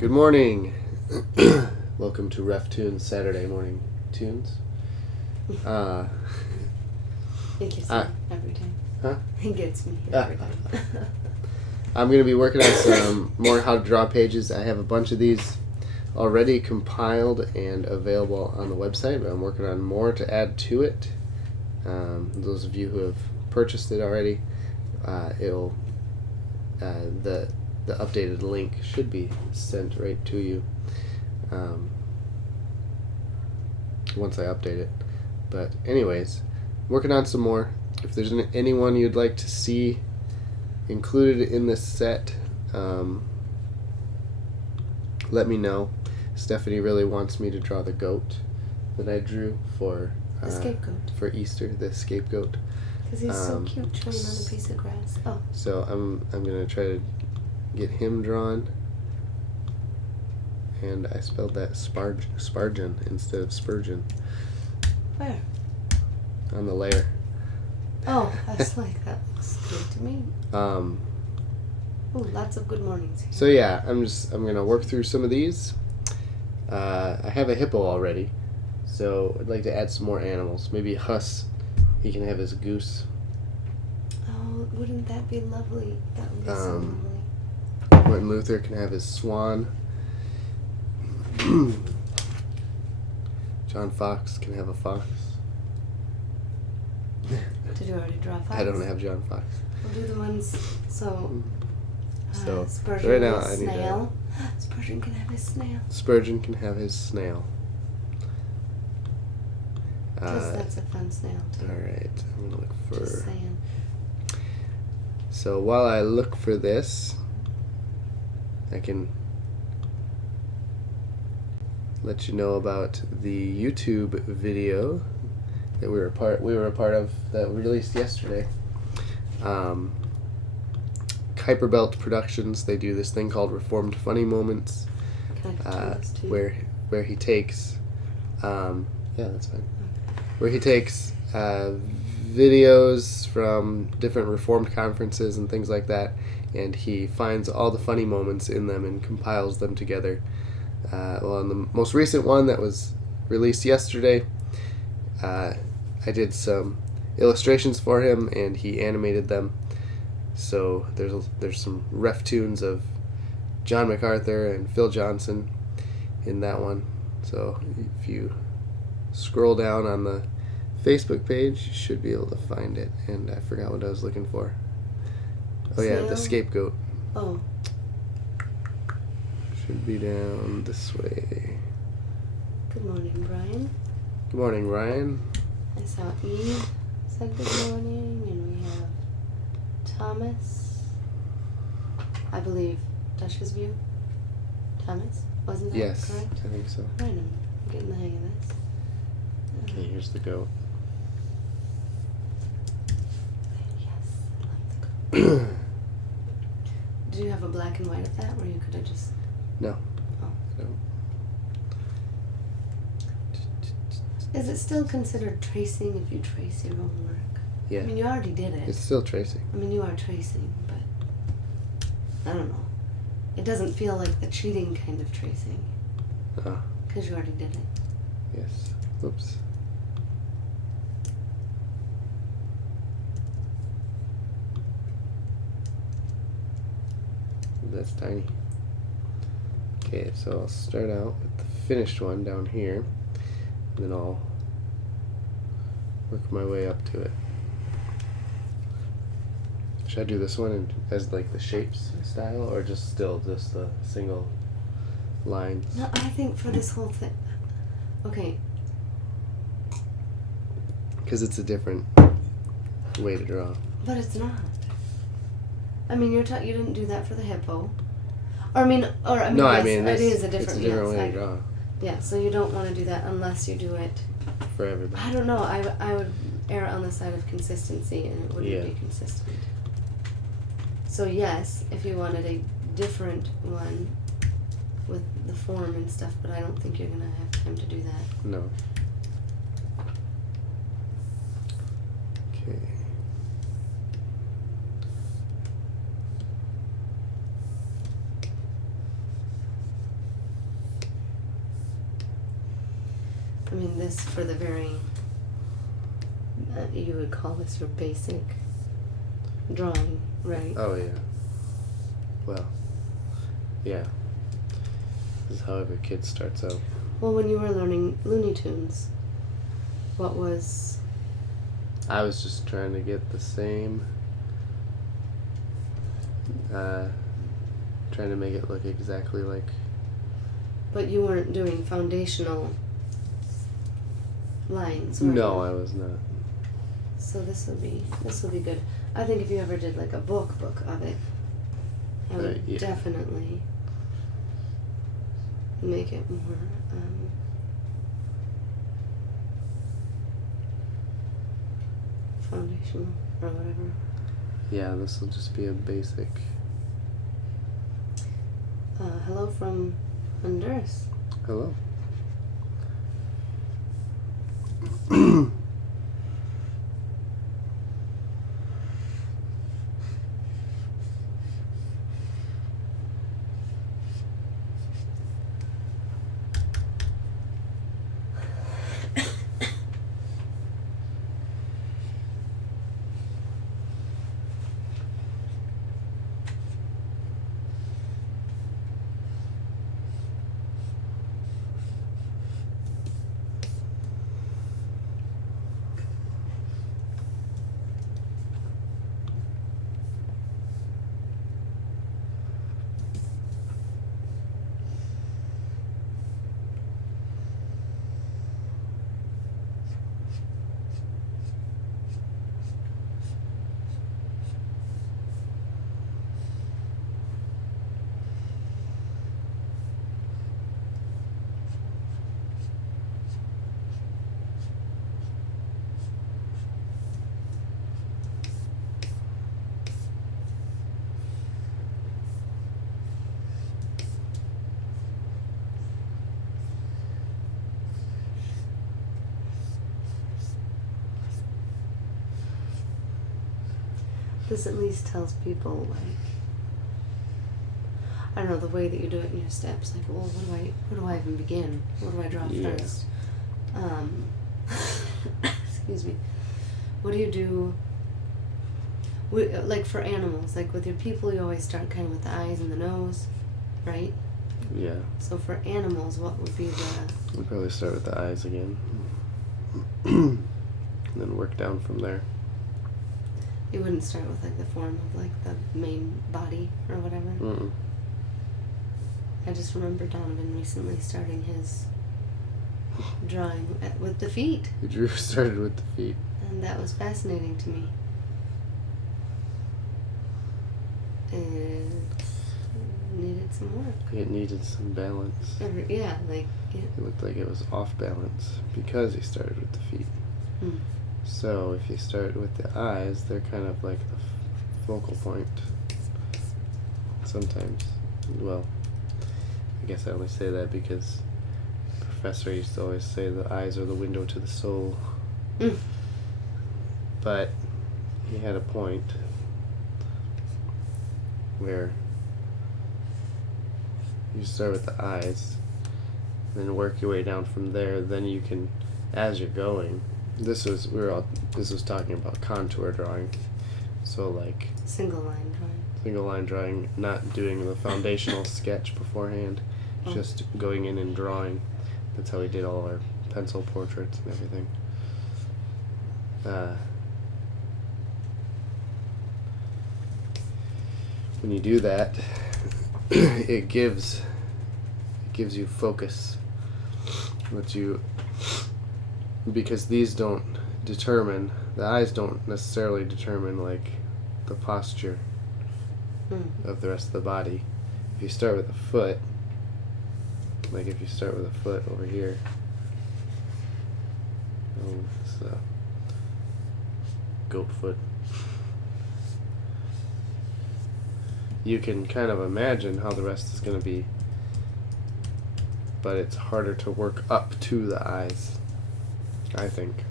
Good morning. Welcome to RefToons Saturday morning tunes. It gets me every time. Huh? It gets me every time. I'm going to be working on some more how to draw pages. I have a bunch of these already compiled and available on the website, but I'm working on more to add to it. Those of you who have purchased it already, the updated link should be sent right to you once I update it. But anyways, working on some more. If there's anyone you'd like to see included in this set, let me know. Stephanie really wants me to draw the goat that I drew for the scapegoat for Easter, the scapegoat. Because he's so cute chewing on a piece of grass. Oh. So I'm gonna try to get him drawn, and I spelled that spargin instead of spurgeon. Where? On the layer. Oh, I was like, that looks good to me. Oh, lots of good mornings here. So yeah, I'm gonna work through some of these. I have a hippo already, so I'd like to add some more animals. Maybe Huss, he can have his goose. Oh, wouldn't that be lovely? That would be so lovely. Martin Luther can have his swan. John Fox can have a fox. Did you already draw fox? I don't have John Fox. We'll do the ones, so Spurgeon right now and I need Snail. Spurgeon can have his snail. Spurgeon can have his snail. Because that's a fun snail too. Alright, I'm going to look for... Just saying. So while I look for this, I can let you know about the YouTube video that we were a part of that we released yesterday. Kuiper Belt Productions, they do this thing called Reformed Funny Moments, where he takes yeah, that's fine. Where he takes videos from different Reformed conferences and things like that, and he finds all the funny moments in them and compiles them together. Well, in the most recent one that was released yesterday, I did some illustrations for him and he animated them. So there's some RefToons of John MacArthur and Phil Johnson in that one. So if you scroll down on the Facebook page, you should be able to find it. And I forgot what I was looking for. Oh yeah, the scapegoat. Oh. Should be down this way. Good morning, Brian. Good morning, Ryan. I saw Eve said good morning, and we have Thomas. I believe Dush's view. Thomas, wasn't that yes, correct? I think so. Right, I'm getting the hang of this. Okay, here's the goat. Yes, I love the goat. Do you have a black and white of that, or you could have just... No. Oh. No. Is it still considered tracing if you trace your own work? Yeah. I mean, you already did it. It's still tracing. I mean, you are tracing, but I don't know. It doesn't feel like the cheating kind of tracing. Because you already did it. Yes. Oops. That's tiny. Okay, so I'll start out with the finished one down here, and then I'll work my way up to it. Should I do this one as like the shapes style, or just the single lines? No, I think for this whole thing... Okay. Because it's a different way to draw. But it's not. I mean, you didn't do that for the hippo. Or I mean, no, yes, I mean, it is a different, it's a different way to draw. Yeah, so you don't want to do that unless you do it for everybody. I don't know. I would err on the side of consistency, and it wouldn't be consistent. So yes, if you wanted a different one with the form and stuff, but I don't think you're gonna have time to do that. No. Okay. I mean, this for the very, you would call this your basic drawing, right? Oh, yeah. Well, yeah. This is how every kid starts out. Well, when you were learning Looney Tunes, what was... I was just trying to get the same, trying to make it look exactly like... But you weren't doing foundational lines, were No, you? I was not. So this will be good. I think if you ever did like a book of it, I would Yeah. definitely make it more foundational or whatever. Yeah, this will just be a basic. Hello from Honduras. Hello. This at least tells people, like, I don't know, the way that you do it in your steps. Like, well, where do I even begin? What do I draw Yeah. first? Excuse me. What do you do? Like for animals, like with your people, you always start kind of with the eyes and the nose, right? Yeah. So for animals, what would be the... We'll probably start with the eyes again. And then work down from there. You wouldn't start with like the form of like the main body or whatever? Mm-mm. I just remember Donovan recently starting his drawing with the feet, You drew started with the feet. and that was fascinating to me. And needed some work. It needed some balance. Yeah, like, yeah. It looked like it was off balance because he started with the feet. Hmm. So if you start with the eyes, they're kind of like the focal point. Sometimes. Well, I guess I only say that because the professor used to always say the eyes are the window to the soul. Mm. But he had a point where you start with the eyes, then work your way down from there. Then you can, as you're going, this was talking about contour drawing, so like Single line drawing. single line drawing, not doing the foundational sketch beforehand, Oh. just going in and drawing. That's how we did all our pencil portraits and everything. When you do that, it gives you focus. Because these don't determine, the eyes don't necessarily determine like the posture of the rest of the body. If you start with the foot, like if you start with a foot over here, it's a goat foot. You can kind of imagine how the rest is going to be, but it's harder to work up to the eyes, I think.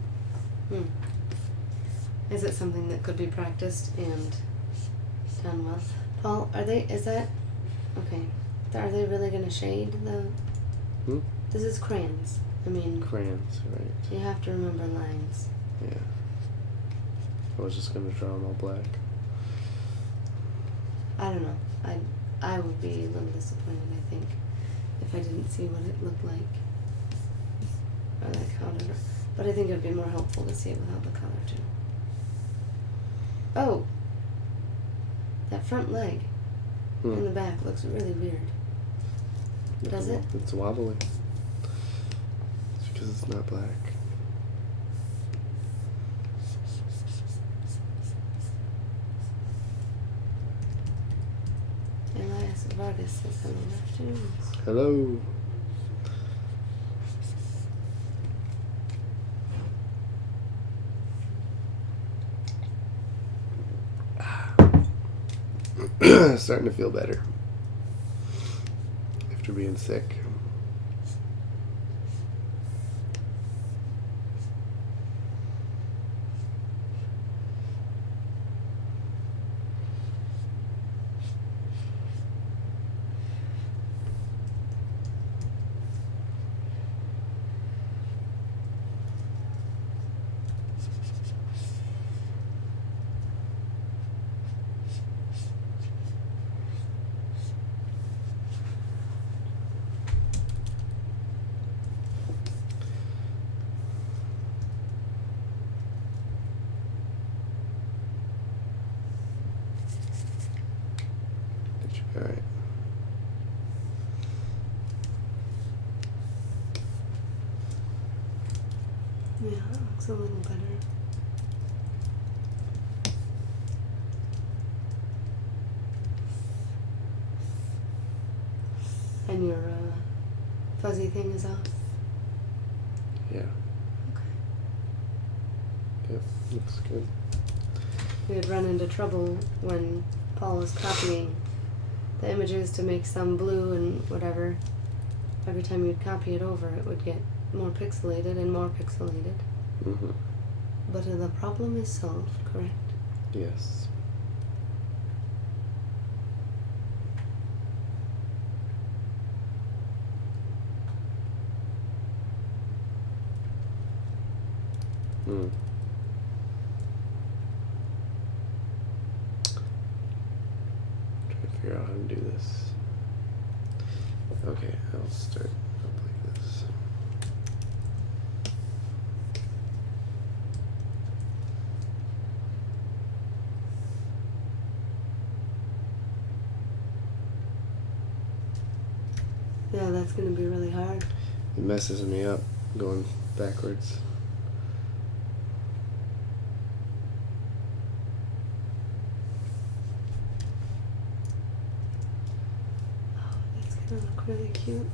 Is it something that could be practiced and done well? Paul, are they really going to shade the... This is crayons. I mean, crayons, right? You have to remember lines. Yeah. I was just gonna draw them all black. I don't know. I would be a little disappointed, I think, if I didn't see what it looked like. Or like how to... But I think it would be more helpful to see it without the color, too. Oh! That front leg in the back looks really weird. Does it? It's wobbly. It's because it's not black. Elias Vargas says hello, RefToons. Hello. Starting to feel better after being sick. All right. Yeah, that looks a little better. And your fuzzy thing is off? Yeah. Okay. Yep, looks good. We had run into trouble when Paul was copying the images to make some blue and whatever. Every time you'd copy it over, it would get more pixelated and more pixelated. Mm-hmm. But the problem is solved, correct? Yes. Hmm. Trying to figure out how to do this. Okay, I'll start up like this. Yeah, that's going to be really hard. It messes me up going backwards. Oh, that's going to look really cute.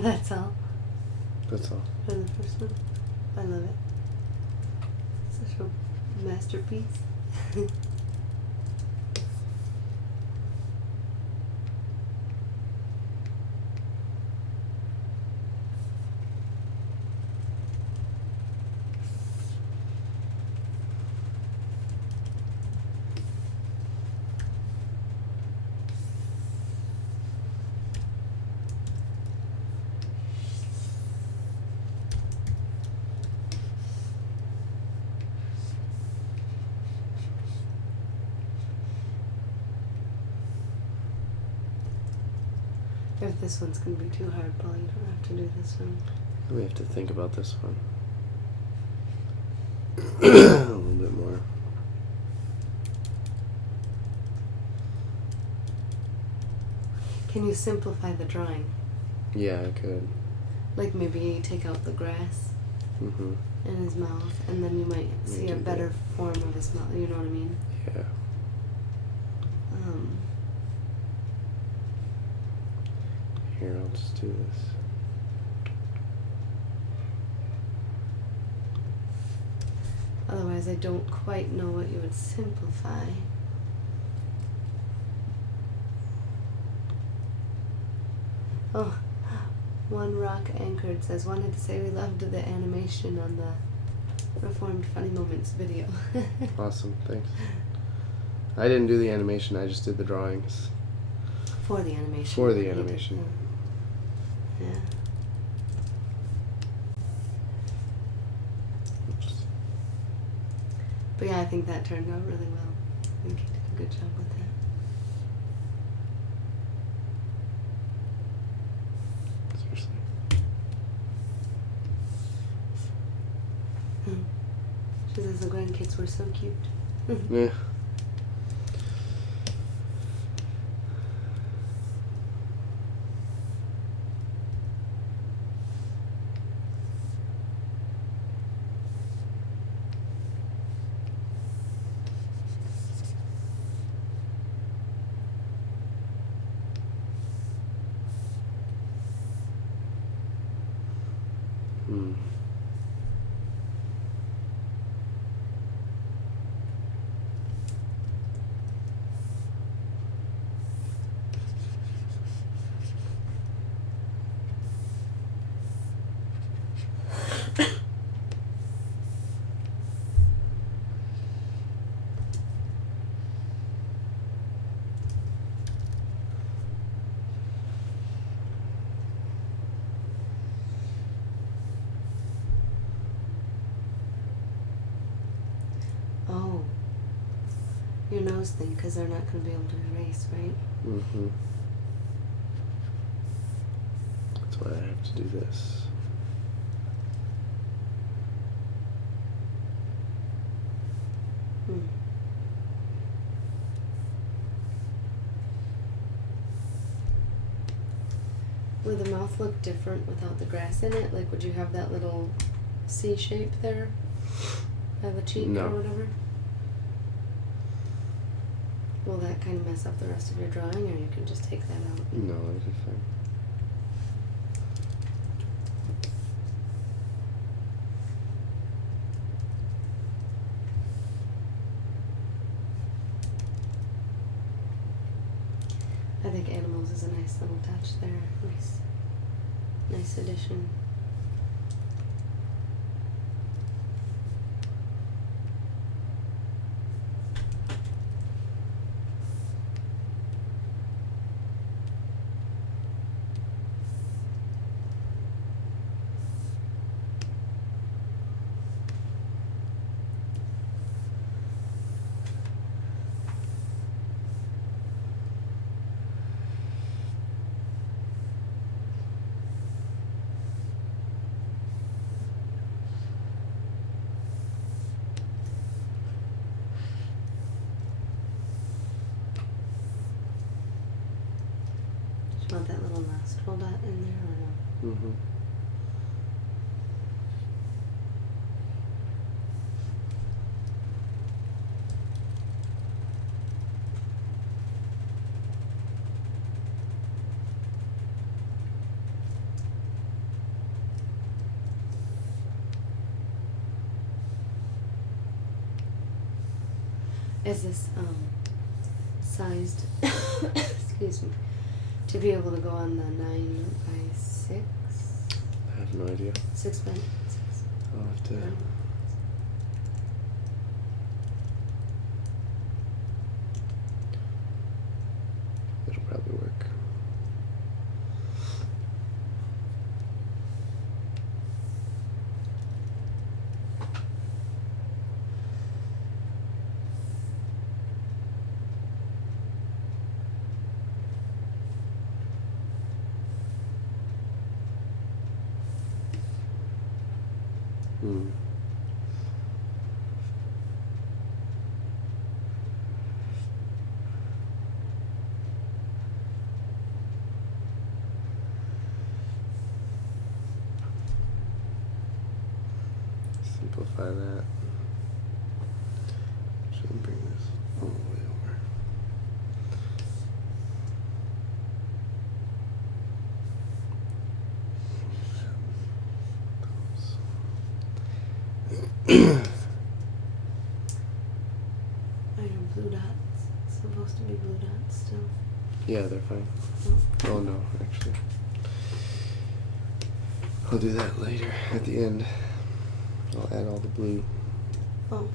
That's all. That's all. For the first one. I love it. Such a masterpiece. If this one's going to be too hard, Paul, you don't have to do this one. We have to think about this one a little bit more. Can you simplify the drawing? Yeah, I could. Like maybe take out the grass Mm-hmm. in his mouth, and then you might see a do better that. form of his mouth. You know what I mean? Yeah. Here, I'll just do this. Otherwise, I don't quite know what you would simplify. Oh, One Rock Anchored says, wanted to say we loved the animation on the Reformed Funny Moments video. Awesome, thanks. I didn't do the animation, I just did the drawings. For the animation. For the animation. Yeah. Oops. But yeah, I think that turned out really well. I think he did a good job with that. Seriously. She says the grandkids were so cute. Yeah. Hmm. Oh. Your nose thing, because they're not going to be able to erase, right? Mm-hmm. That's why I have to do this. Hmm. Would the mouth look different without the grass in it? Like, would you have that little C shape there by the cheek No. or whatever? Will that kind of mess up the rest of your drawing, or you can just take that out? No, it'll be fine. I think animals is a nice little touch there. Nice addition. Do you want that little nostril dot in there or no? Mm-hmm. Is this sized excuse me, to be able to go on the 9x6? I have no idea. 6 by 6. I'll have to. It'll probably work. Hmm. Simplify that. Should bring this all the way over. Are your blue dots supposed to be blue dots still? Yeah, they're fine. Oh. Oh no, actually. I'll do that later at the end. I'll add all the blue. Oh.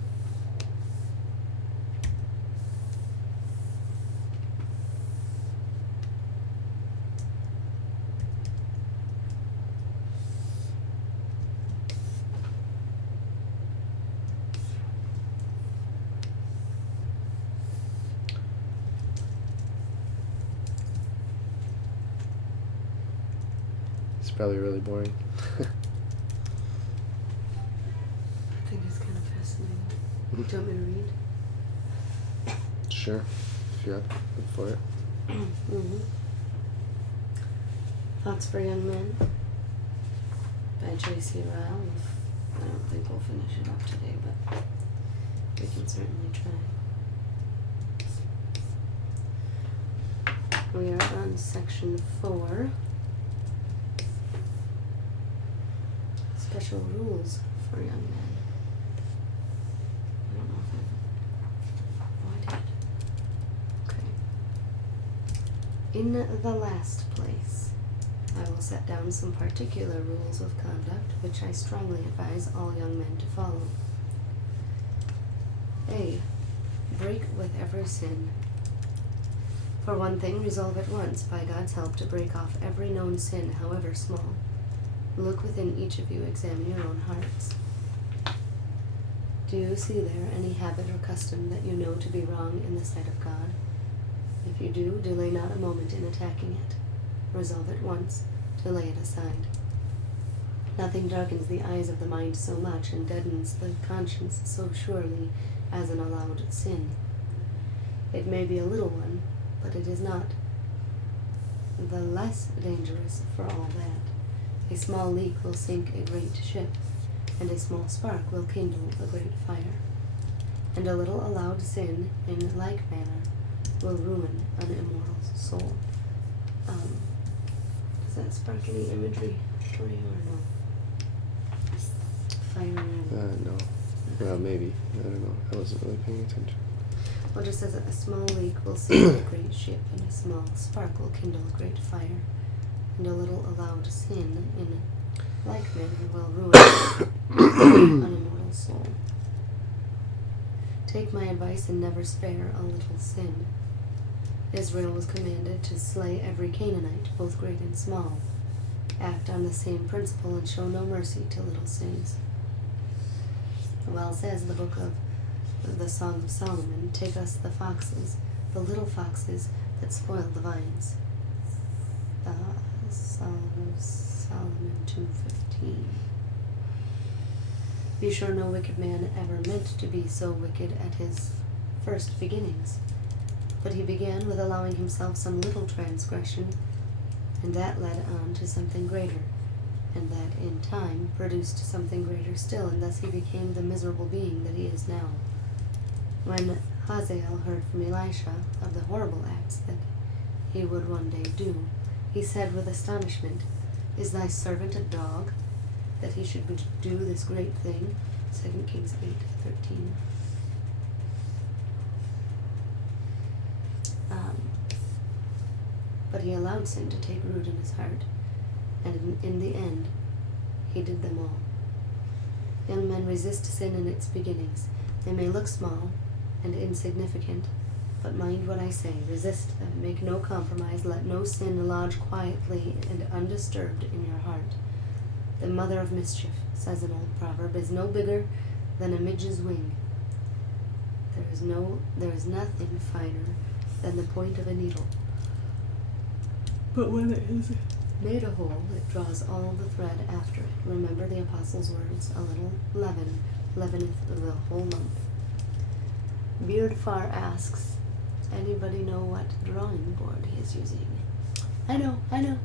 It's probably really boring. I think it's kind of fascinating. Do you want me to read? Sure, if you're up for it. Mm-hmm. Thoughts for Young Men by J.C. Ryle. I don't think we'll finish it up today, but we can certainly try. We are on section 4. Special rules for young men. I don't know if I did. Okay. In the last place, I will set down some particular rules of conduct which I strongly advise all young men to follow. A. Break with every sin. For one thing, resolve at once, by God's help, to break off every known sin, however small. Look within each of you, examine your own hearts. Do you see there any habit or custom that you know to be wrong in the sight of God? If you do, delay not a moment in attacking it. Resolve at once to lay it aside. Nothing darkens the eyes of the mind so much and deadens the conscience so surely as an allowed sin. It may be a little one, but it is not the less dangerous for all that. A small leak will sink a great ship, and a small spark will kindle a great fire. And a little allowed sin, in like manner, will ruin an immortal soul. Does that spark any imagery for you or no? Fire. No. Well, maybe. I don't know. I wasn't really paying attention. Well, just as a small leak will sink a great ship, and a small spark will kindle a great fire. And a little allowed sin, in like manner, will ruin an immortal soul. Take my advice and never spare a little sin. Israel was commanded to slay every Canaanite, both great and small. Act on the same principle and show no mercy to little sins. Well says the book of the Song of Solomon, take us the foxes, the little foxes that spoil the vines. Song of Solomon 2:15. Be sure no wicked man ever meant to be so wicked at his first beginnings, but he began with allowing himself some little transgression, and that led on to something greater, and that in time produced something greater still, and thus he became the miserable being that he is now. When Hazael heard from Elisha of the horrible acts that he would one day do, he said with astonishment, Is thy servant a dog, that he should do this great thing? 2 Kings 8:13. But he allowed sin to take root in his heart, and in the end, he did them all. Young men resist sin in its beginnings. They may look small and insignificant, but mind what I say. Resist them. Make no compromise. Let no sin lodge quietly and undisturbed in your heart. The mother of mischief, says an old proverb, is no bigger than a midge's wing. There is nothing finer than the point of a needle. But when it is made a hole, it draws all the thread after it. Remember the apostles' words, a little leaven leaveneth the whole lump. Beardfar asks, anybody know what drawing board he is using? I know. I know.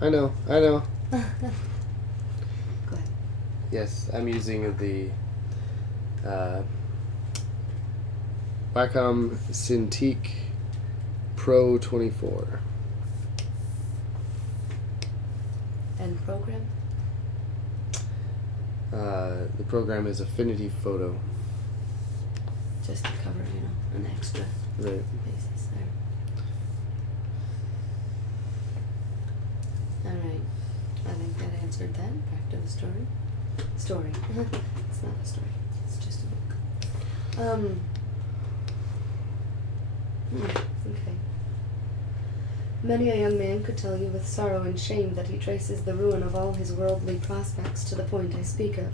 Go ahead. Yes, I'm using the Wacom Cintiq Pro 24. And program? The program is Affinity Photo. Just to cover, an extra Right. basis there. Alright. I think that answered that. Back to the story. It's not a story. It's just a book. Okay. Many a young man could tell you with sorrow and shame that he traces the ruin of all his worldly prospects to the point I speak of,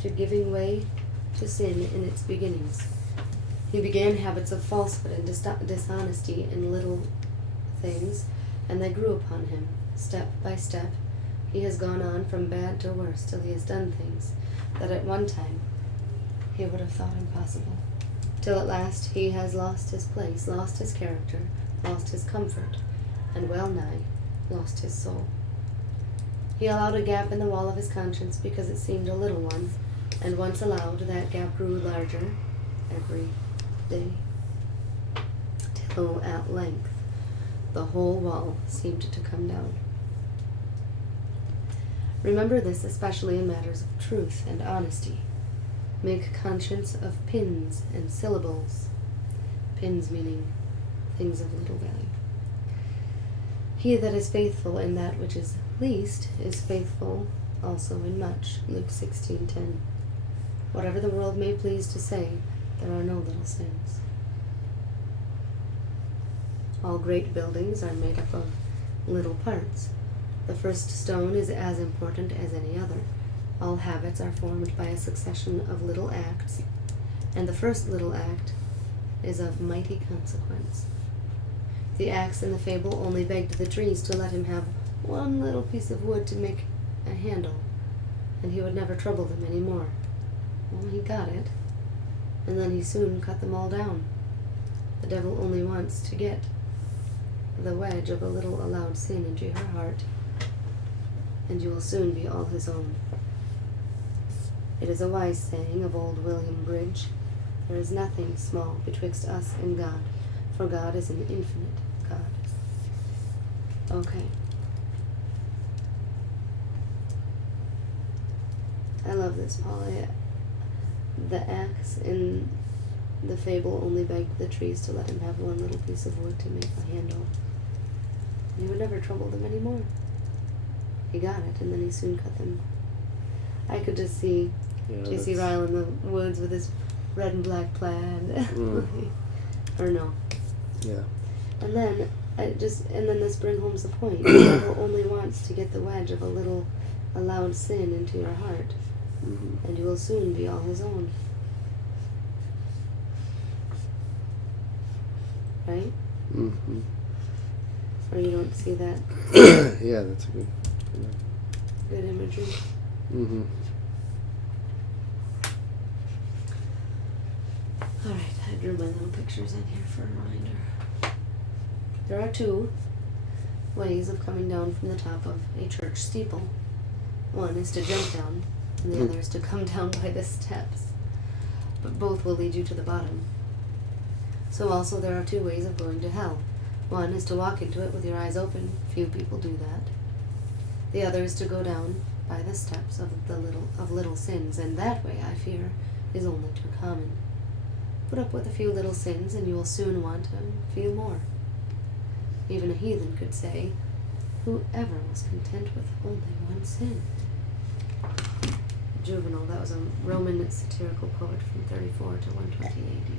to giving way to sin in its beginnings. He began habits of falsehood and dishonesty in little things, and they grew upon him, step by step. He has gone on from bad to worse till he has done things that at one time he would have thought impossible, till at last he has lost his place, lost his character, lost his comfort, and well nigh lost his soul. He allowed a gap in the wall of his conscience because it seemed a little one, and once allowed, that gap grew larger every day, till at length the whole wall seemed to come down. Remember this especially in matters of truth and honesty. Make conscience of pins and syllables, pins meaning things of little value. He that is faithful in that which is least is faithful also in much. Luke 16:10. Whatever the world may please to say, there are no little sins. All great buildings are made up of little parts. The first stone is as important as any other. All habits are formed by a succession of little acts, and the first little act is of mighty consequence. The axe in the fable only begged the trees to let him have one little piece of wood to make a handle, and he would never trouble them any more. Well, he got it, and then he soon cut them all down. The devil only wants to get the wedge of a little allowed sin into your heart, and you will soon be all his own. It is a wise saying of old William Bridge, there is nothing small betwixt us and God, for God is an infinite God. Okay. I love this, Paul. The axe in the fable only begged the trees to let him have one little piece of wood to make a handle. He would never trouble them anymore. He got it, and then he soon cut them. I could just see J.C. Ryle in the woods with his red and black plaid. Or no. Yeah. And then this brings home the point. The devil only wants to get the wedge of a little allowed sin into your heart, and you will soon be all his own. Right? Mm-hmm. Or you don't see that? Yeah, that's a good imagery. Mm-hmm. Alright, I drew my little pictures in here for a reminder. There are two ways of coming down from the top of a church steeple. One is to jump down, and the other is to come down by the steps. But both will lead you to the bottom. So also there are two ways of going to hell. One is to walk into it with your eyes open. Few people do that. The other is to go down by the steps of little sins, and that way, I fear, is only too common. Put up with a few little sins, and you will soon want a few more. Even a heathen could say, whoever was content with only one sin? Juvenal, that was a Roman satirical poet from 34 to 120 AD.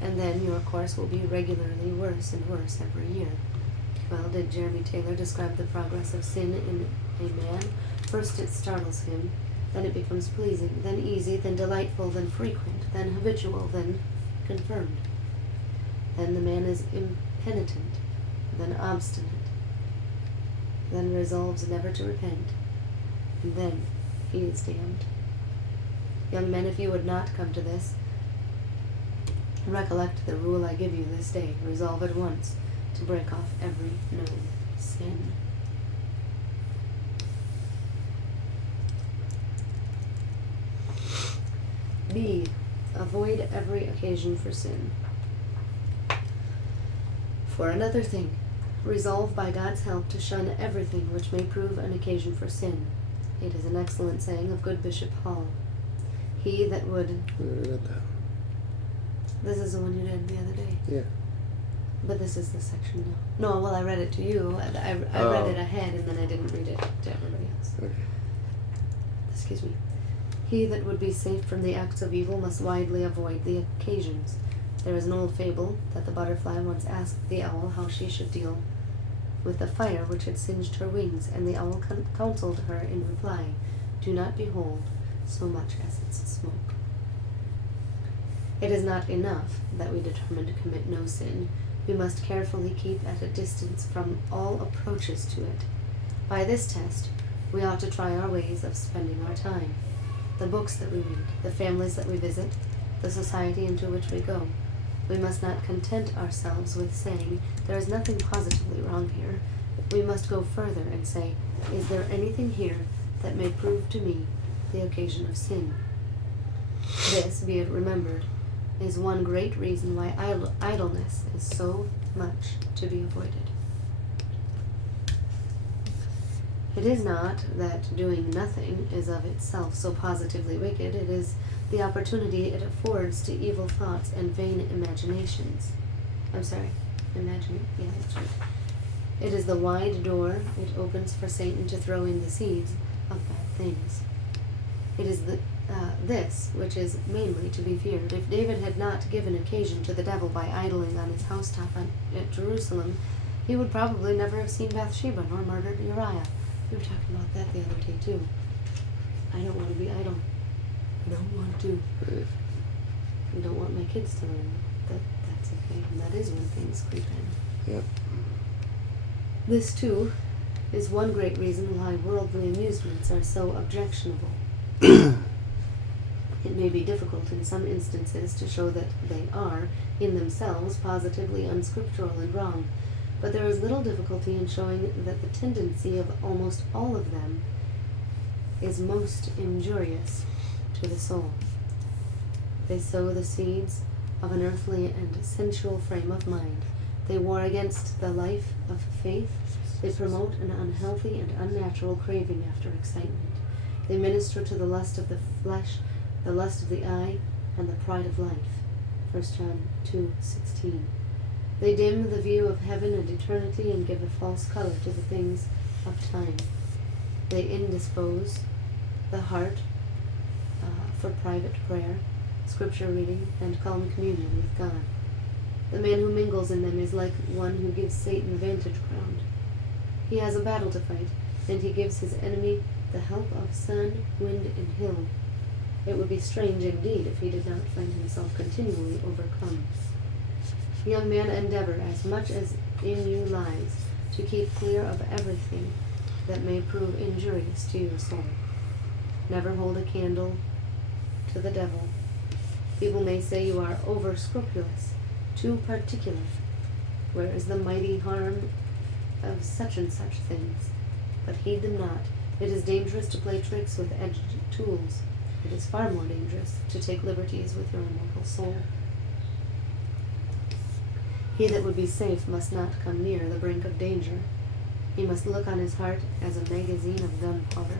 And then your course will be regularly worse and worse every year. Well, did Jeremy Taylor describe the progress of sin in a man? First it startles him, then it becomes pleasing, then easy, then delightful, then frequent, then habitual, then confirmed. Then the man is impenitent, then obstinate, then resolves never to repent, and then he is damned. Young men, if you would not come to this, recollect the rule I give you this day. Resolve at once to break off every known sin. B. Avoid every occasion for sin. For another thing, resolve by God's help to shun everything which may prove an occasion for sin. It is an excellent saying of good Bishop Hall. He that would... This is the one you read the other day. Yeah. But this is the section now. No, well, I read it to you. I read it ahead, and then I didn't read it to everybody else. Okay. This He that would be safe from the acts of evil must widely avoid the occasions. There is an old fable that the butterfly once asked the owl how she should deal with the fire which had singed her wings, and the owl counseled her in reply, "Do not behold so much as its smoke." It is not enough that we determine to commit no sin. We must carefully keep at a distance from all approaches to it. By this test, we ought to try our ways of spending our time, the books that we read, the families that we visit, the society into which we go. We must not content ourselves with saying, "There is nothing positively wrong here." We must go further and say, "Is there anything here that may prove to me the occasion of sin?" This, be it remembered, is one great reason why idleness is so much to be avoided. It is not that doing nothing is of itself so positively wicked. It is the opportunity it affords to evil thoughts and vain imaginations. That's right. It is the wide door it opens for Satan to throw in the seeds of bad things. It is this which is mainly to be feared. If David had not given occasion to the devil by idling on his housetop at Jerusalem, he would probably never have seen Bathsheba nor murdered Uriah. We were talking about that the other day too. I don't want to be idle. I don't want to. I don't want my kids to learn that that's okay, and that is when things creep in. Yep. This too is one great reason why worldly amusements are so objectionable. It may be difficult in some instances to show that they are, in themselves, positively unscriptural and wrong, but there is little difficulty in showing that the tendency of almost all of them is most injurious to the soul. They sow the seeds of an earthly and sensual frame of mind. They war against the life of faith. They promote an unhealthy and unnatural craving after excitement. They minister to the lust of the flesh, the lust of the eye, and the pride of life. 1 John 2:16. They dim the view of heaven and eternity and give a false color to the things of time. They indispose the heart for private prayer, scripture reading, and calm communion with God. The man who mingles in them is like one who gives Satan vantage ground. He has a battle to fight, and he gives his enemy the help of sun, wind, and hill. It would be strange indeed if he did not find himself continually overcome. Young man, endeavor, as much as in you lies, to keep clear of everything that may prove injurious to your soul. Never hold a candle to the devil. People may say you are over-scrupulous, too particular. Where is the mighty harm of such and such things? But heed them not. It is dangerous to play tricks with edged tools. It is far more dangerous to take liberties with your immortal soul. He that would be safe must not come near the brink of danger. He must look on his heart as a magazine of gunpowder,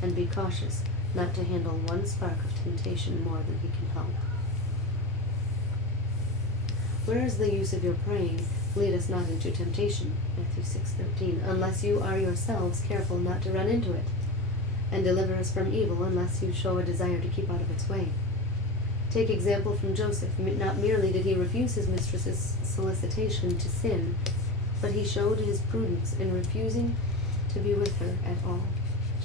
and be cautious not to handle one spark of temptation more than he can help. Where is the use of your praying, "Lead us not into temptation," Matthew 6:13, unless you are yourselves careful not to run into it, and deliver us from evil unless you show a desire to keep out of its way? Take example from Joseph. Not merely did he refuse his mistress's solicitation to sin, but he showed his prudence in refusing to be with her at all.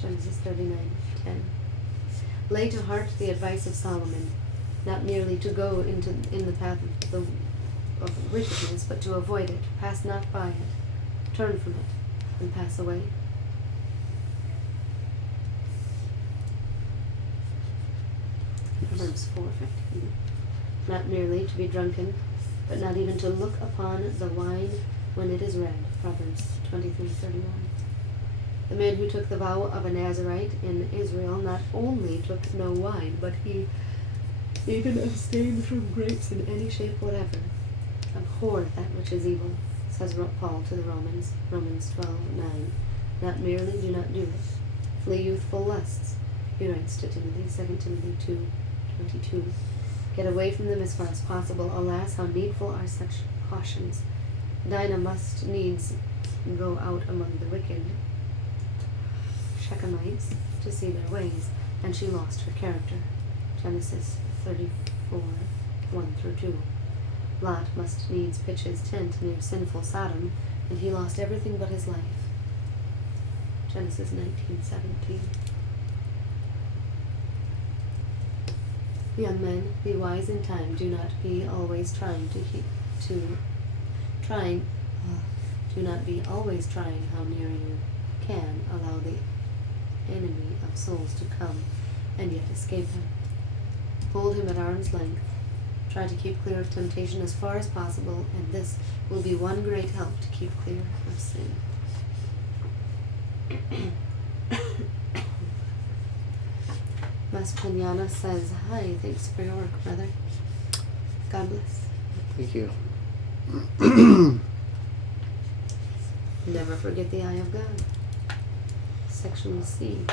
Genesis 39:10. Lay to heart the advice of Solomon, not merely to go in the path of wickedness, but to avoid it. Pass not by it. Turn from it, and pass away. Proverbs 4:15. Not merely to be drunken, but not even to look upon the wine when it is red. Proverbs 23:31. The man who took the vow of a Nazirite in Israel not only took no wine, but he even abstained from grapes in any shape whatever. Abhor that which is evil, says Paul to the Romans, Romans 12:9. Not merely do not do it. Flee youthful lusts, he writes to Timothy, 2 Timothy 2:22. Get away from them as far as possible. Alas, how needful are such cautions. Dinah must needs go out among the wicked Shechemites to see their ways. and she lost her character. Genesis 34, 1-2. Lot must needs pitch his tent near sinful Sodom, and he lost everything but his life. Genesis 19:17. Young men, be wise in time. Do not be always trying do not be always trying how near you can. Allow the enemy of souls to come, and yet escape him. Hold him at arm's length. Try to keep clear of temptation as far as possible, and this will be one great help to keep clear of sin. Mas Pinana says, hi, thanks for your work, brother. God bless. Thank you. Never forget the eye of God. Section C.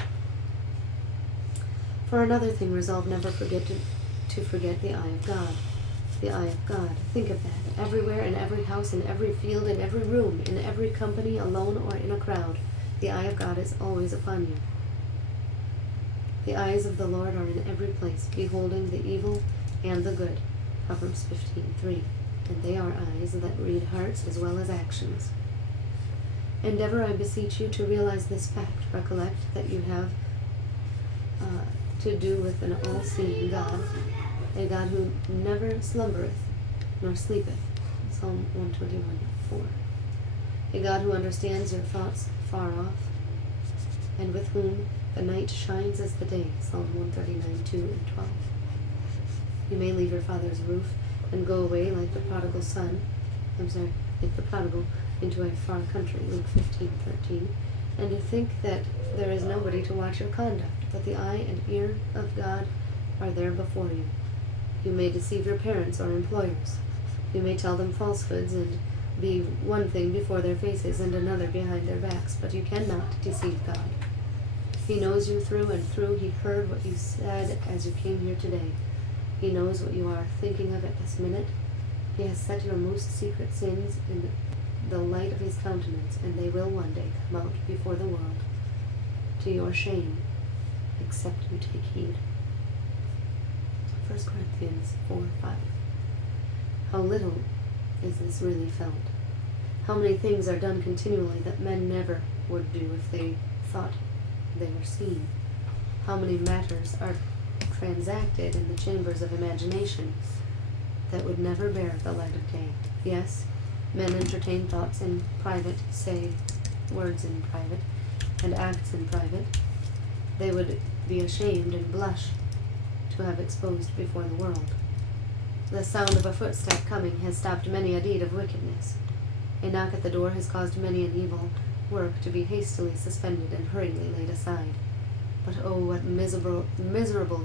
For another thing, resolve never forget to forget the eye of God. The eye of God. Think of that. Everywhere, in every house, in every field, in every room, in every company, alone or in a crowd, the eye of God is always upon you. The eyes of the Lord are in every place, beholding the evil and the good. Proverbs 15:3. And they are eyes that read hearts as well as actions. Endeavor, I beseech you, to realize this fact. Recollect that you have to do with an all-seeing God, a God who never slumbereth nor sleepeth. Psalm 121:4. A God who understands your thoughts far off, and with whom the night shines as the day. Psalm 139:2-12. You may leave your father's roof and go away like the prodigal into a far country. Luke 15:13. And you think that there is nobody to watch your conduct, but the eye and ear of God are there before you. You may deceive your parents or employers. You may tell them falsehoods and be one thing before their faces and another behind their backs, but you cannot deceive God. He knows you through and through. He heard what you said as you came here today. He knows what you are thinking of at this minute. He has set your most secret sins in the light of his countenance, and they will one day come out before the world, to your shame, except you take heed. 1 Corinthians 4:5. How little is this really felt? How many things are done continually that men never would do if they thought they were seen? How many matters are transacted in the chambers of imagination that would never bear the light of day? Yes, men entertain thoughts in private, say words in private, and acts in private. They would be ashamed and blush to have exposed before the world. The sound of a footstep coming has stopped many a deed of wickedness. A knock at the door has caused many an evil work to be hastily suspended and hurriedly laid aside. But oh, what miserable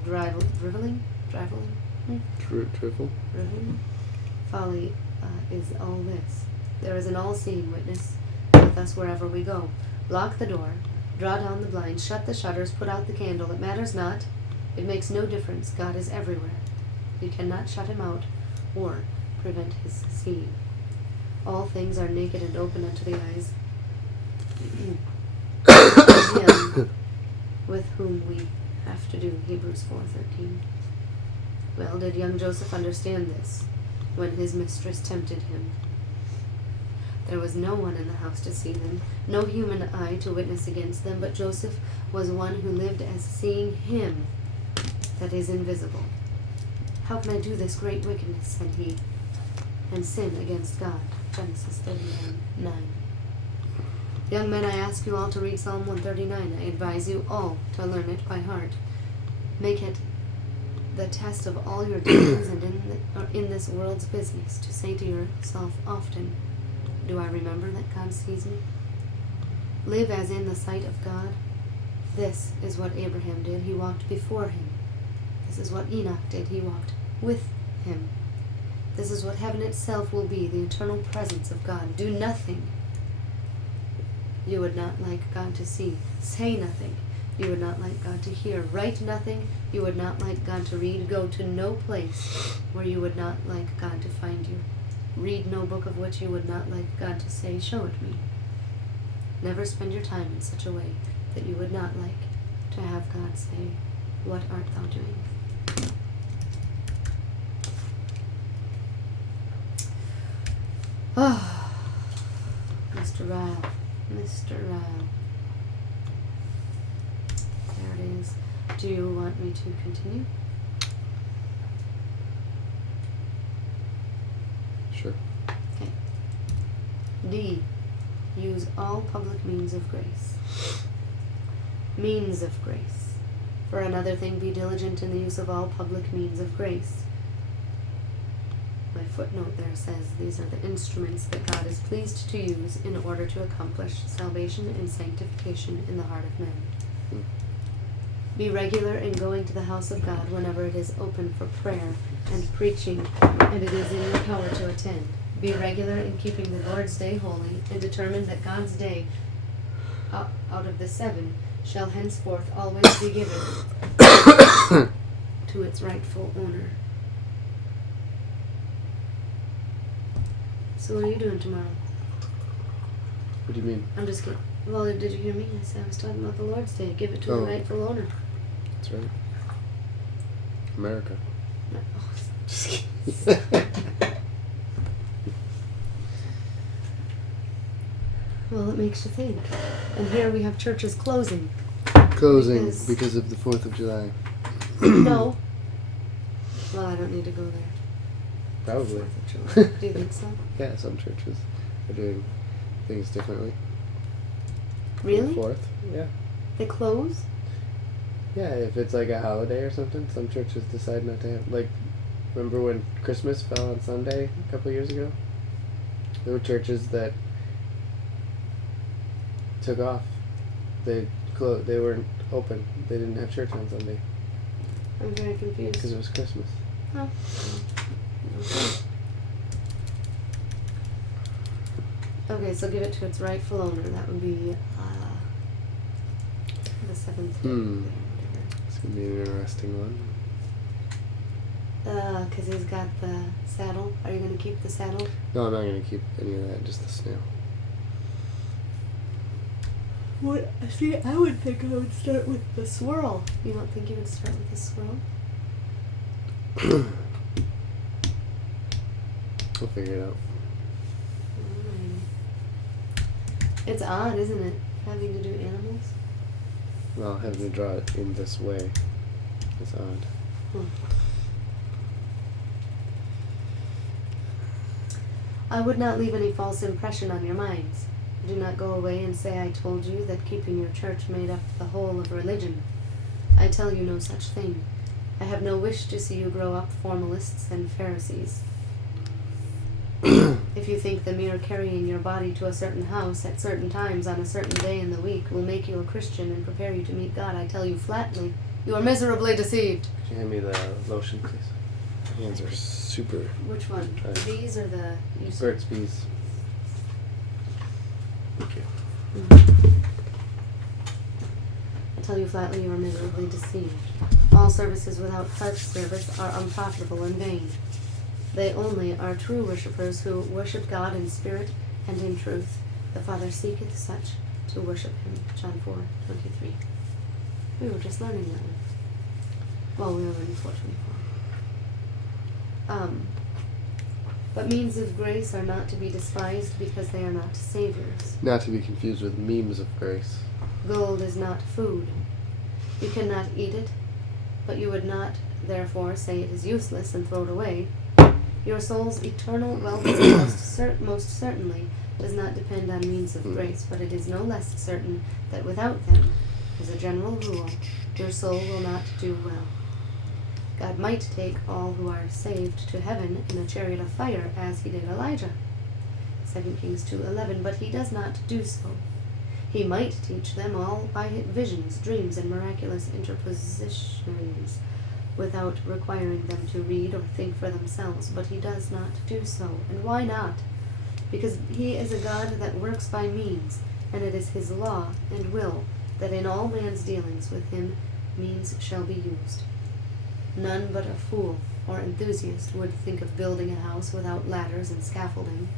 driveling? Drivel? Folly is all this. There is an all-seeing witness with us wherever we go. Lock the door, draw down the blinds, shut the shutters, put out the candle. It matters not. It makes no difference. God is everywhere. You cannot shut him out or prevent his seeing. All things are naked and open unto the eyes of him with whom we have to do. Hebrews 4:13. Well, did young Joseph understand this when his mistress tempted him? There was no one in the house to see them, no human eye to witness against them, but Joseph was one who lived as seeing him that is invisible. How can I do this great wickedness, said he, and sin against God? Genesis 39:9. Young men, I ask you all to read Psalm 139. I advise you all to learn it by heart. Make it the test of all your dealings and in this world's business, to say to yourself often, do I remember that God sees me? Live as in the sight of God. This is what Abraham did. He walked before him. This is what Enoch did. He walked with him. This is what heaven itself will be, the eternal presence of God. Do nothing you would not like God to see. Say nothing you would not like God to hear. Write nothing you would not like God to read. Go to no place where you would not like God to find you. Read no book of which you would not like God to say, show it me. Never spend your time in such a way that you would not like to have God say, what art thou doing? Oh, Mr. Ryle. Mr. Ryle. There it is. Do you want me to continue? Sure. Okay. D. Use all public means of grace. Means of grace. For another thing, be diligent in the use of all public means of grace. My footnote there says these are the instruments that God is pleased to use in order to accomplish salvation and sanctification in the heart of men. Be regular in going to the house of God whenever it is open for prayer and preaching, and it is in your power to attend. Be regular in keeping the Lord's Day holy, and determine that God's day, out of the 7, shall henceforth always be given to its rightful owner. So what are you doing tomorrow? What do you mean? I'm just kidding. Well, did you hear me? I said I was talking about the Lord's Day. Give it to the rightful owner. That's right. America. No. Oh, Just kidding. well, it makes you think. And here we have churches closing. Closing because of the 4th of July. No. Well, I don't need to go there. Probably. 4th of July. Do you think so? Yeah, some churches are doing things differently. Really? 4th, yeah. They close? Yeah, if it's like a holiday or something, some churches decide not to have, like, remember when Christmas fell on Sunday a couple years ago? There were churches that took off. They weren't open. They didn't have church on Sunday. I'm very confused. Because it was Christmas. Oh. Okay. Okay, so give it to its rightful owner. That would be the 7th. It's going to be an interesting one. Because he's got the saddle. Are you going to keep the saddle? No, I'm not going to keep any of that, just the snail. What? See, I would think I would start with the swirl. You don't think you would start with the swirl? We'll figure it out. It's odd, isn't it? Having to do animals? Well, having to draw it in this way is odd. I would not leave any false impression on your minds. Do not go away and say I told you that keeping your church made up the whole of religion. I tell you no such thing. I have no wish to see you grow up formalists and Pharisees. If you think the mere carrying your body to a certain house at certain times on a certain day in the week will make you a Christian and prepare you to meet God, I tell you flatly, you are miserably deceived. Could you hand me the lotion, please? My hands are super... Which one? These or the... Burt's Bees. Thank you. I tell you flatly, you are miserably deceived. All services without heart service are unprofitable and vain. They only are true worshippers who worship God in spirit and in truth. The Father seeketh such to worship him. John 4:23. We were just learning that one. Well, we were learning 4:24. But means of grace are not to be despised because they are not saviors. Not to be confused with memes of grace. Gold is not food. You cannot eat it, but you would not, therefore, say it is useless and throw it away. Your soul's eternal well-being most certainly does not depend on means of grace, but it is no less certain that without them, as a general rule, your soul will not do well. God might take all who are saved to heaven in a chariot of fire, as he did Elijah. 2 Kings 2:11, but he does not do so. He might teach them all by visions, dreams, and miraculous interpositions, without requiring them to read or think for themselves, but he does not do so. And why not? Because he is a God that works by means, and it is his law and will that in all man's dealings with him means shall be used. None but a fool or enthusiast would think of building a house without ladders and scaffolding,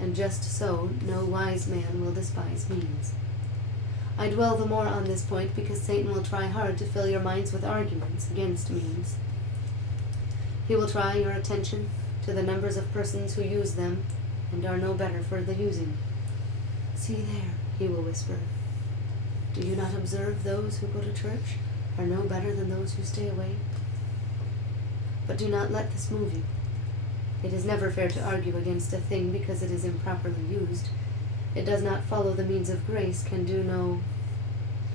and just so no wise man will despise means. I dwell the more on this point because Satan will try hard to fill your minds with arguments against means. He will try your attention to the numbers of persons who use them and are no better for the using. See there, he will whisper. Do you not observe those who go to church are no better than those who stay away? But do not let this move you. It is never fair to argue against a thing because it is improperly used. It does not follow the means of grace can do no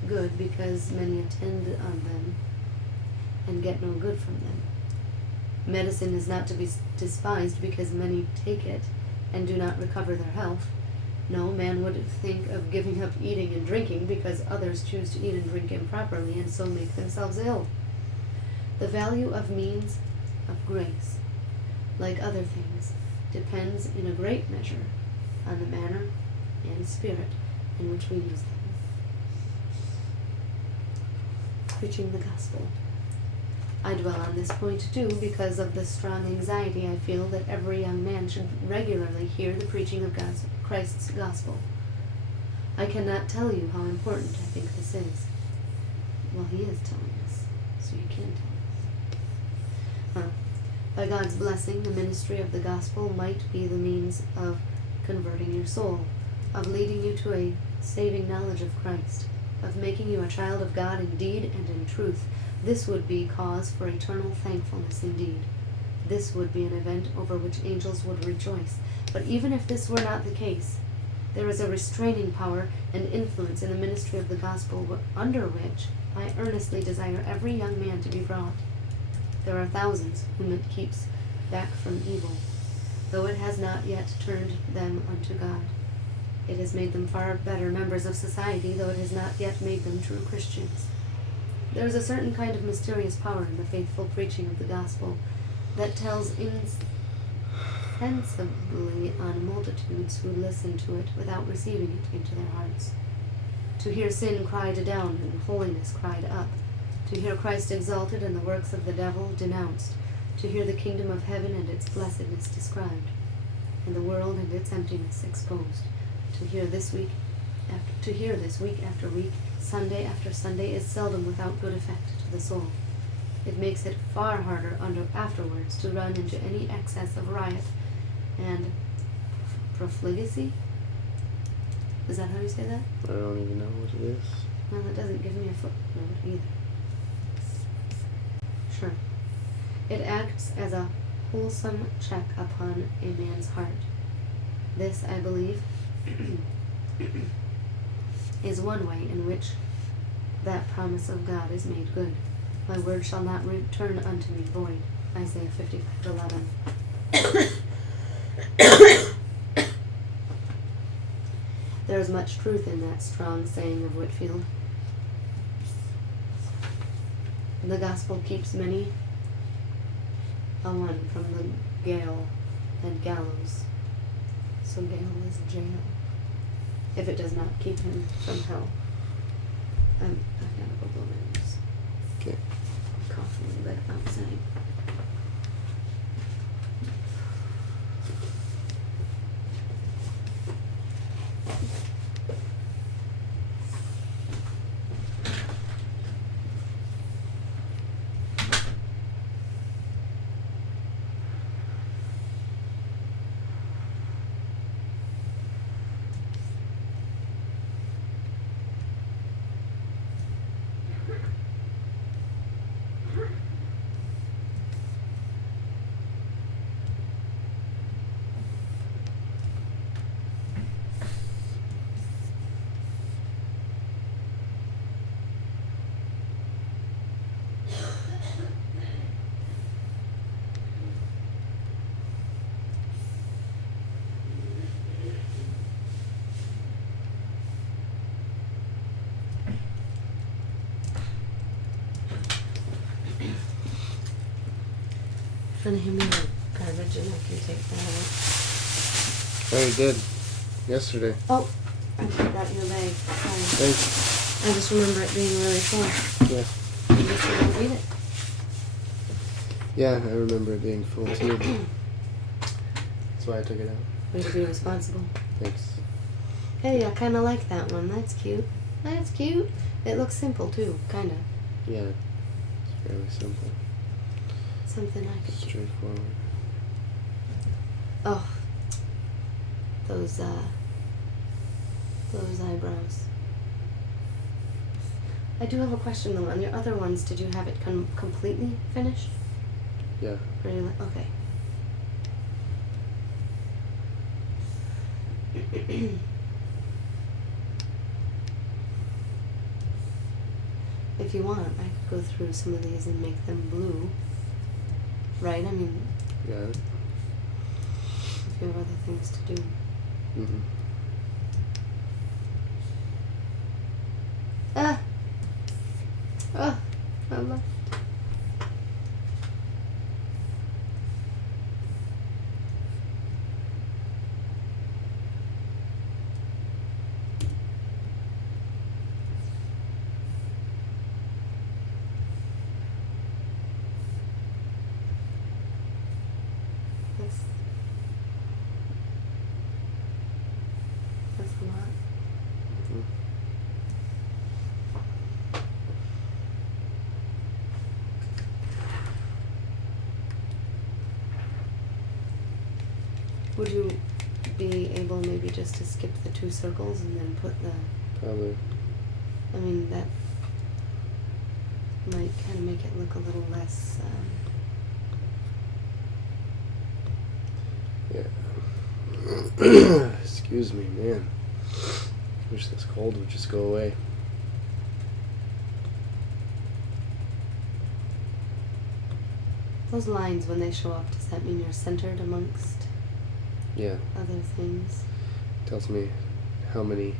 good because many attend on them and get no good from them. Medicine is not to be despised because many take it and do not recover their health. No man would think of giving up eating and drinking because others choose to eat and drink improperly and so make themselves ill. The value of means of grace, like other things, depends in a great measure on the manner and spirit in which we use them. Preaching the gospel. I dwell on this point too because of the strong anxiety I feel that every young man should regularly hear the preaching of Christ's gospel. I cannot tell you how important I think this is. Well, he is telling us, so you can tell us. By God's blessing, the ministry of the gospel might be the means of converting your soul, of leading you to a saving knowledge of Christ, of making you a child of God in deed and in truth. This would be cause for eternal thankfulness indeed. This would be an event over which angels would rejoice. But even if this were not the case, there is a restraining power and influence in the ministry of the gospel under which I earnestly desire every young man to be brought. There are thousands whom it keeps back from evil, though it has not yet turned them unto God. It has made them far better members of society, though it has not yet made them true Christians. There is a certain kind of mysterious power in the faithful preaching of the gospel that tells insensibly on multitudes who listen to it without receiving it into their hearts. To hear sin cried down and holiness cried up, to hear Christ exalted and the works of the devil denounced, to hear the kingdom of heaven and its blessedness described, and the world and its emptiness exposed, to hear this week after week, Sunday after Sunday, is seldom without good effect to the soul. It makes it far harder afterwards to run into any excess of riot and profligacy. Is that how you say that? I don't even know what it is. Well, it doesn't give me a footnote either. Sure. It acts as a wholesome check upon a man's heart. This, I believe, is one way in which that promise of God is made good. My word shall not return unto me void. Isaiah 55:11. There is much truth in that strong saying of Whitfield. The gospel keeps many a one from the gale and gallows. So gale is jail. If it does not keep him from hell. I've got to go blow my nose. Okay. Cough a little bit outside. Trying to hand me the garbage and I can take that out. I already did. Yesterday. Oh, I put that in your bag. Sorry. Thanks. I just remember it being really full. Yeah. You just didn't read it. Yeah, I remember it being full too. That's why I took it out. Way to be responsible. Thanks. Hey, I kind of like that one. That's cute. That's cute. It looks simple too, kinda. Yeah, it's fairly simple. Something I could. Straightforward. Oh, those eyebrows. I do have a question though. On your other ones, did you have it completely finished? Yeah. Or you okay. If you want, I could go through some of these and make them blue. Right? I mean, Yeah. if you have other things to do. Mm-hmm. Ah! Oh, I love. That's a lot. Mm-hmm. Would you be able maybe just to skip the 2 circles and then put the... Probably. I mean, that might kind of make it look a little less... Yeah. Excuse me, man. Wish this cold would just go away. Those lines, when they show up, does that mean you're centered amongst Yeah. other things? Tells me how many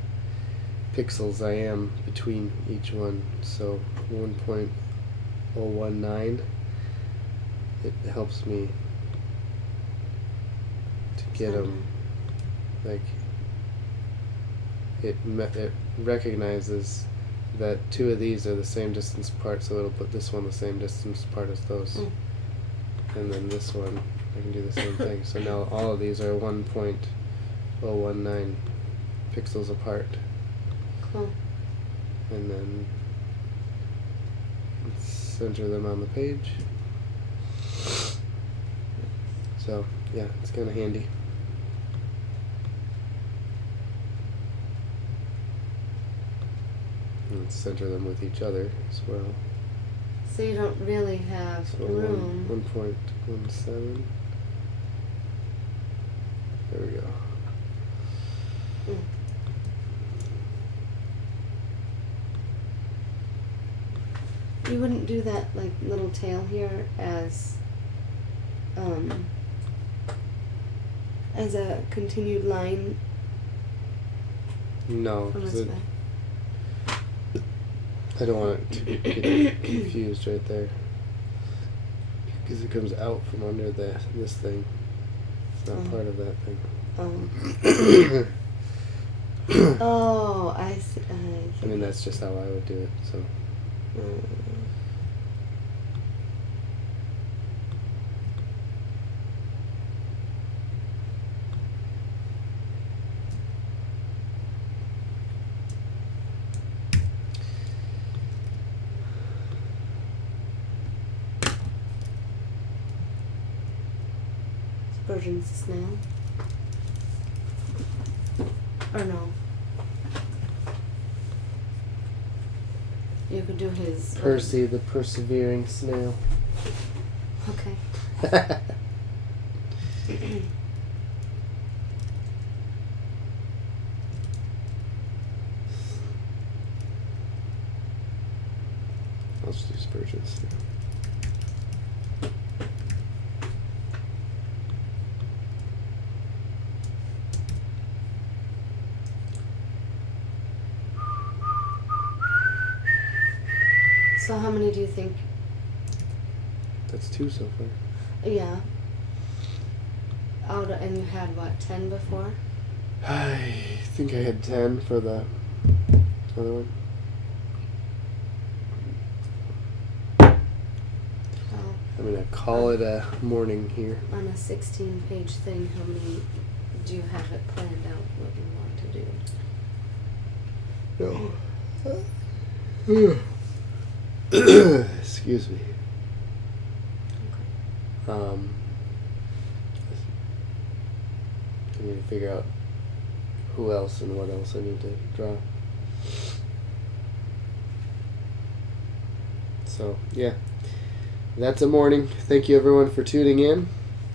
pixels I am between each one. So 1.019, it helps me to get them, like, it recognizes that 2 of these are the same distance apart, so it'll put this one the same distance apart as those. And then this one, I can do the same thing. So now all of these are 1.019 pixels apart. Cool. And then center them on the page. So yeah, it's kind of handy. And center them with each other as well. So you don't really have So room. 1.17. There we go. You wouldn't do that, like, little tail here as a continued line No, from 'cause this way? I don't want it to get confused right there. Because it comes out from under this thing. It's not part of that thing. Oh, I see. I mean, that's just how I would do it, so. Spurgeon's Snail? Or no? You could do his... Percy the persevering snail. Okay. I'll just do Spurgeon's snail. So how many do you think? That's 2 so far. Yeah. And you had what, 10 before? I think I had 10 for the other one. Oh, I'm gonna call it a morning here. on a 16-page thing, how many do you have it planned out what you want to do? No. Excuse me. I need to figure out who else and what else I need to draw. So, yeah. That's a morning. Thank you, everyone, for tuning in.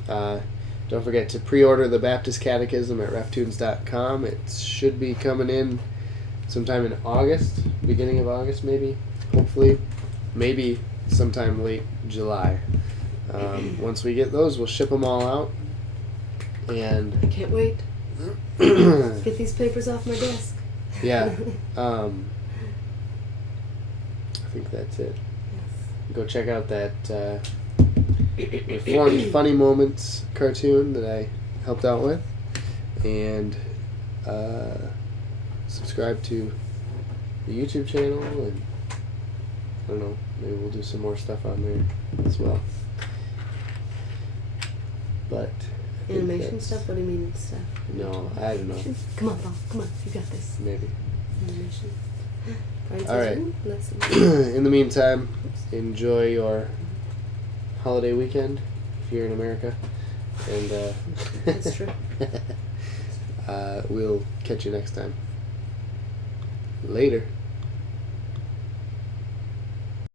Don't forget to pre-order the Baptist Catechism at RefToons.com. It should be coming in sometime in August, beginning of August, maybe, hopefully. Maybe sometime late July. Once we get those, we'll ship them all out. And I can't wait. Get these papers off my desk. Yeah. I think that's it. Go check out that Reformed Funny Moments cartoon that I helped out with. And subscribe to the YouTube channel. And I don't know, maybe we'll do some more stuff on there as well. But animation stuff? What do you mean stuff? No, I don't know. Come on, Paul. Come on. You got this. Maybe. Animation. All right. In the meantime, enjoy your holiday weekend if you're in America. And that's true. We'll catch you next time. Later.